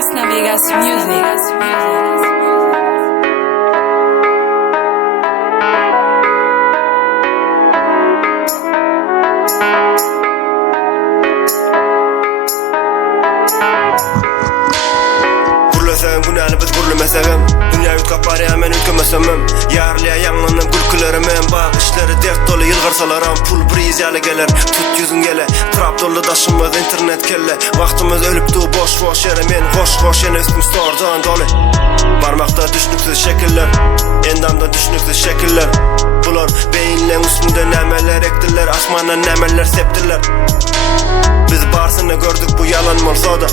Las Navegas Music. Günahını biz gurlumasagam Dünya yutkap bari hemen ülkemesemem Yarlıya yanlanım gülkülerimem Bakışları dert dolu yılgarsalaram Pul briz yalı geler tut yüzün gele Trap dolu daşımız internet kelle Vaktimiz ölüptü boş yere men Hoş yine üstüm stordan dolu Barmakta düşnüksüz şekiller Endamda düşnüksüz şekiller Bular beyinlen üstünde nemeler ektiler Asmandan nemeler septiler Biz barsını gördük bu yalan olsa da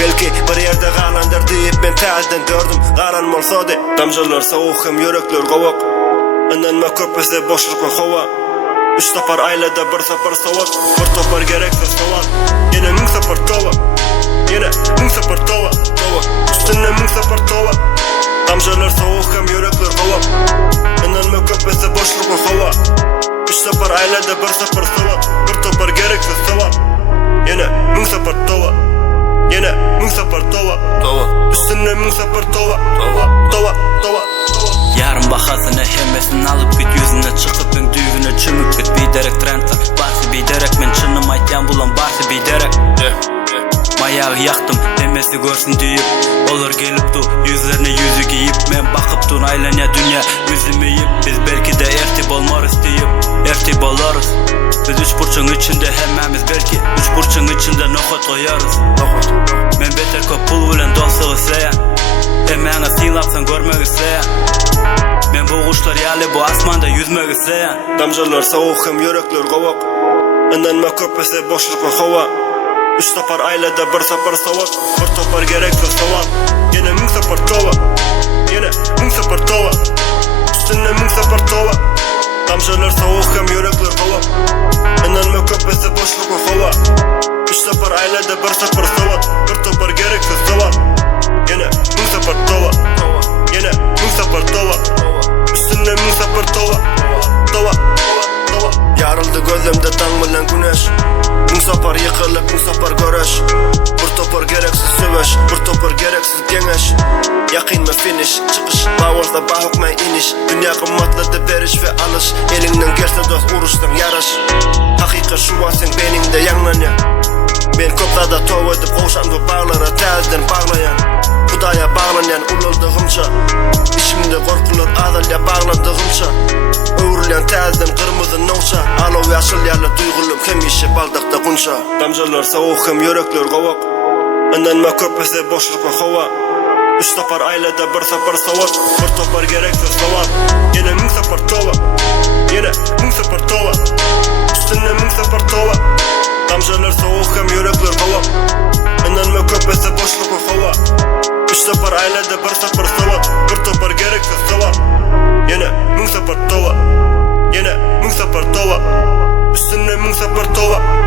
Belki bir yerde qalandır deyip ben tazden dördüm Qalan molsa de Damjalar soğuk hem yürekler qovaq Inanma köpese boşlukla hova Üç tapar aylada bir sapar soğuk Bir topar gereksiz soğuk Yine ming sapar tova Yine ming sapar tova Üstünde ming sapar tova Damjalar soğuk hem yürekler qovaq Inanma köpese boşlukla hova Üç tapar aylada bir sapar soğuk Bir topar gereksiz soğuk Yine ming sapar tova Yine ming sapar tova Üstüne ming sapar tova Yarın bakasını hemmesini alıp git yüzüne çıkıp ben düğüne çümüp git biderek trendler Barsı biderek men çınım aytyan bulan barsı biderek Mayağı yaktım hemmesi görsün deyip Olur gelip du yüzlerine yüzü giyip Men bakıp dun aylanya dünya yüzümü yiyip Biz belki de ertip olmarız deyip Ertip oluruz Biz üç burçun içinde hemmemiz belki Üç burçun içinde nokot koyarız Men beter köp pul bilen dostluğu isteyen Emeğine sinlapsan görmek isteyen Men bu kuşlar yali bu asmanda yüzmek isteyen Damjalar soğuk hem yürekler qovaq Inanma köpese boşlukla hova Üç tapar aylada bir sapar soğuk Bir topar gereksiz soğuk Yine ming sapar tova Yine ming sapar tova Üstüne ming sapar tova Damjalar soğuk hem yürekler qovaq Inanma köpese boşlukla hova Üç tapar aylada bir sapar soğuk Bir topar gereksiz soğuk Yine ming sapar tova Yine ming sapar tova Üstüne ming sapar tova Yarıldı gözlemde tan bilen güneş Ming sapar yıkılıp ming sapar göreş Bir topar gereksiz söveş Bir topar gereksiz gengeş Yakin ve finish çıkış Bağırda bağıkmay iniş Dünya kımmatlıdı veriş ve alış Elinden gelse dost uruştan yarış Hakikat şu an sen beyninde yanlanya Ben köptada tov edip koşan bu bağlara tezden bağlayan Kudaya bağlanyan ululduğumça İçimde korkulur adalya bağlandığımça Öğürleyen tezden kırmızı nonşa Alo yaşıl yerle duygulum hem işe baldakta kunça Damjalar soğuk hem yürekler qovaq Inanma köpese boşlukla hova Üç tapar aylada bir sapar soğuk Bir topar gereksiz soğuk Yine ming sapar tova Yine ming sapar tova Üstüne ming sapar tova Damjalar soğuk hem yürekler qovaq Inanma köpese boşlukla hova Üç tapar aylada bir sapar soğuk Bir topar gereksiz soğuk Yine ming sapar tova Yine ming sapar tova Üstüne ming sapar tova